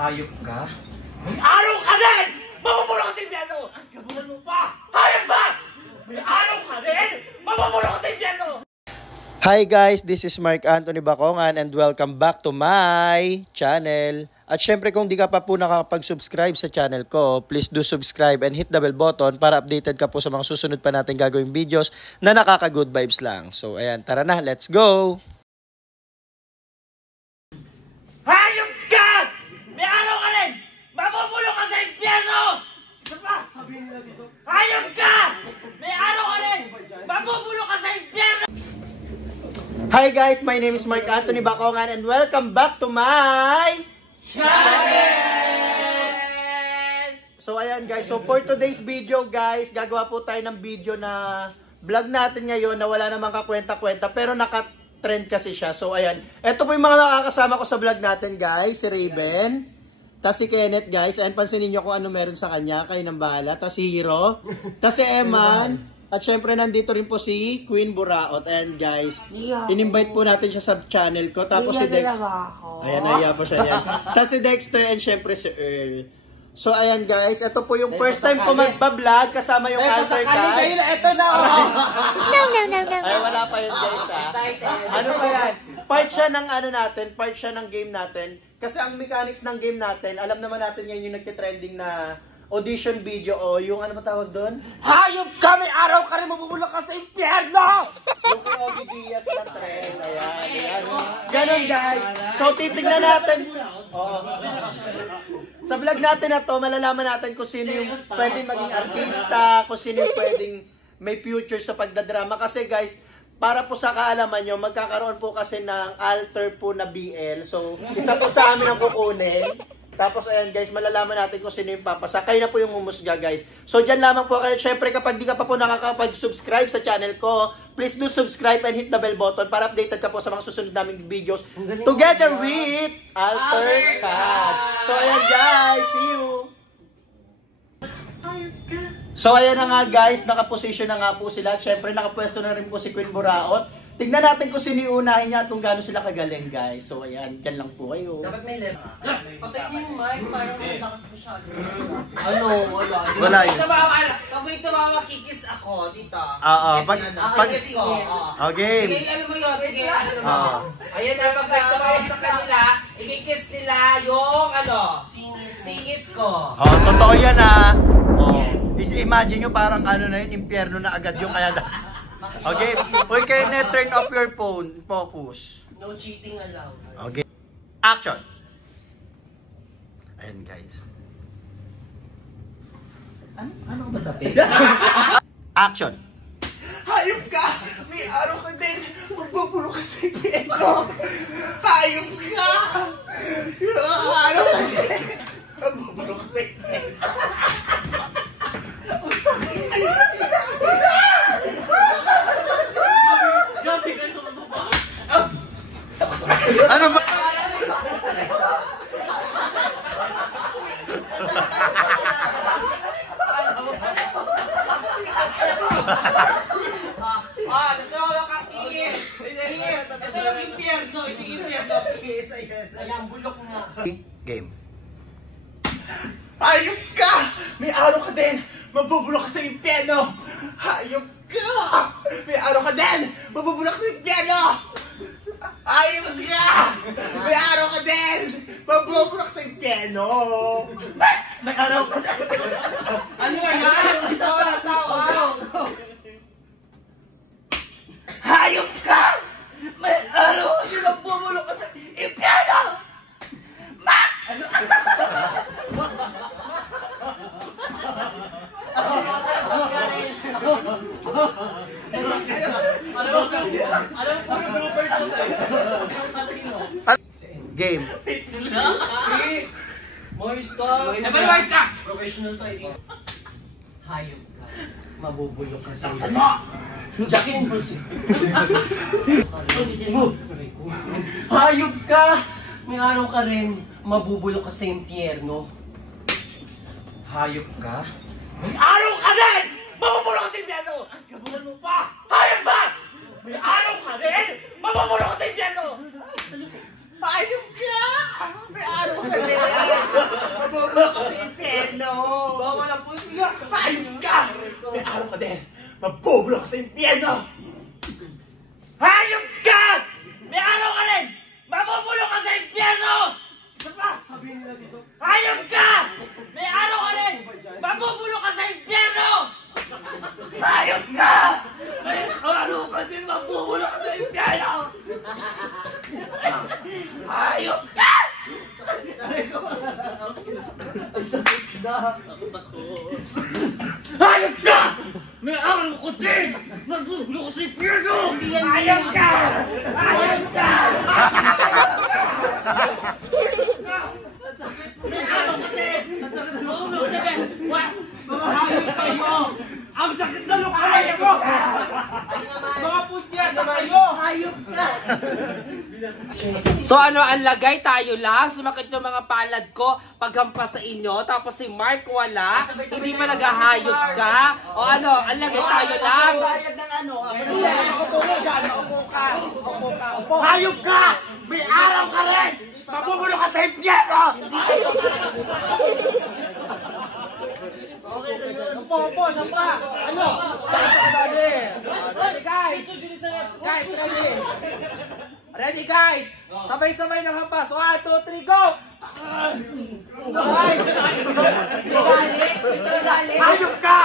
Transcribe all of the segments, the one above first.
Hayop ka? May araw ka din! Mamumulong ka sa impyerno! Gabuhan mo pa! Hayop ba? May araw ka din! Mamumulong ka sa impyerno! Hi guys, this is Mark Anthony Bacongan and welcome back to my channel. At syempre kung di ka pa po nakakapag-subscribe sa channel ko, please do subscribe and hit the bell button para updated ka po sa mga susunod pa natin gagawing videos na nakaka-good vibes lang. So ayan, tara na, let's go! Hayop ka! May araw ka din! Mamumulong ka sa impyerno! Isa pa! Sabihin nila dito. Hayop ka! May araw ka din! Mamumulong ka sa impyerno! Hi guys, my name is Mark Anthony Bacongan and welcome back to my channel! So ayan guys, so for today's video guys, gagawa po tayo ng video na vlog natin ngayon na wala namang kakwenta-kwenta pero naka-trend kasi siya. So ayan, eto po yung mga makakasama ko sa vlog natin guys, si Raven, tas si Kenneth guys, ayan pansinin nyo kung ano meron sa kanya, kayo nang bahala, tas si Hero, tas si Eman, at syempre nandito rin po si Queen Buraot. Ayan guys, in-invite po natin siya sa channel ko. Tapos si Dexter, ayan, naiya po siya yan. Tapos si Dexter and syempre si Earl. So ayan guys, ito po yung first time ko magbablog kasama yung alter guys. Ito na oh! No. Ay wala pa yun guys ha. Ano pa yan? Part siya ng ano natin, part siya ng game natin. Kasi ang mechanics ng game natin, alam naman natin yan yung nagtitrending na audition video o yung ano ba tawag doon? Hayop ka! May araw ka rin! Mamumulong ka sa impyerno! Yung kay Ogie Diaz na trend. Ayan. Ganon guys. So titignan natin. Sa vlog natin na to, malalaman natin kung sino yung pwedeng maging artista, kung sino yung pwedeng may future sa pagdadrama. Kasi guys, para po sa kaalaman nyo, magkakaroon po kasi ng alter po na BL. So, isa po sa amin ang kukunin. Tapos ayan guys, malalaman natin kung sino yung papasa. Kayo na po yung humusga guys. So dyan lamang po kayo. Syempre kapag di ka pa po nakakapag-subscribe sa channel ko, please do subscribe and hit the bell button para updated ka po sa mga susunod naming videos. Together with Alter Cat. So ayan guys, see you! So ayan na nga guys, nakaposition na nga po sila. Syempre nakapwesto na rin po si Queen Buraot. Tignan natin kung sino yung unahin niya at kung gaano sila kagaling guys. So ayan, dyan lang po kayo. Dapat may left. Patay niyo yung mic para malakas masyado. Ano? Wala yun. Pag may tumawa, kikis ako dito. Kikis ko. Okay. Sige, alam mo yun. Sige, ayan na, pag may tumawa sa kanila, ikikis nila yung singit ko. Totoo yan ha. Imagine nyo parang ano na yun, impyerno na agad yung kaya. Okay, we can turn off your phone. Focus. No cheating allowed. Okay. Action. Ayan guys. Ano ba tapi? Action. Hayop ka! May araw ka din! Magbubulo ka sa impyerno! Hayop ka! Araw ka din! Magbubulo ka sa impyerno! Ang sakit! Ano ba? Natawa ka, Kikis! Ito yung impyerno! Ito yung impyerno, Kikis! Ayan, bulok na. Game. Hayop ka! May araw ka din! Mabubulok ka sa impyerno! Hayop ka! May araw ka din! Mabubulok sa impyerno! Hayop ka! May araw ka din! Mabubulok sa impyerno! May araw ka din! Ano yan? Ito na tawa! Hayop ka! May araw ka din! Mabubulok ka sa impyerno! Ano? Game. Moist ka! Moist ka! Professional tayo. Hayop ka. Mabubulok ka sa mo! Jakin mo! Hayop ka! May araw ka rin. Mabubulok ka sa impyerno. Hayop ka? May araw ka din! Mabubulok ka sa impyerno! Gabuhan mo pa! Hayop ba? May araw ka din! Mabubulok ka sa impyerno! Hayop ka! May araw ka din! Mabubulok ka sa impyerno! Bawal ang pusiya! Hayop ka! May araw ka din! Mabubulok ka sa impyerno! Hayop ka! May araw ka din! Mabubulok ka sa impyerno! Isa pa! Sabihin nila dito. Hayop ka! May araw ka din! Mabubulok ka sa impyerno! Hayop ka! May araw ka din! Mabubulok ka sa impyerno! Hayop ka! Hayop ka! May araw ko din! Nagbubulok ko sa impyerno! Hayop ka! Hayop ka! May araw ko din! Nagbubulok sa impyerno! Mga hayop kayo! Ang sakit na lukay ko! Mga punyat na kayo! Hayop ka! So ano, ang lagay tayo lang, sumakit yung mga palad ko paghampas sa inyo, tapos si Mark wala, hindi pa naghahayop ka, o ano, ang lagay tayo lang. Bayad ng ano? Upo ka. Hayop ka! May araw ka rin! Mabubulok ka sa impyerno! Opo, sampa. Ano? Ready guys? Guys, ready? Ready guys? Sabay-sabay ng hampas. 1, 2, 3, go! Hayop ka!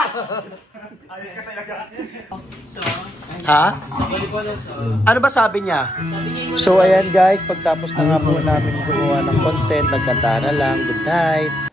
Ha? Ano ba sabi niya? So ayan guys, pagtapos na nga po namin gumawa ng content, nagkanta na lang. Good night.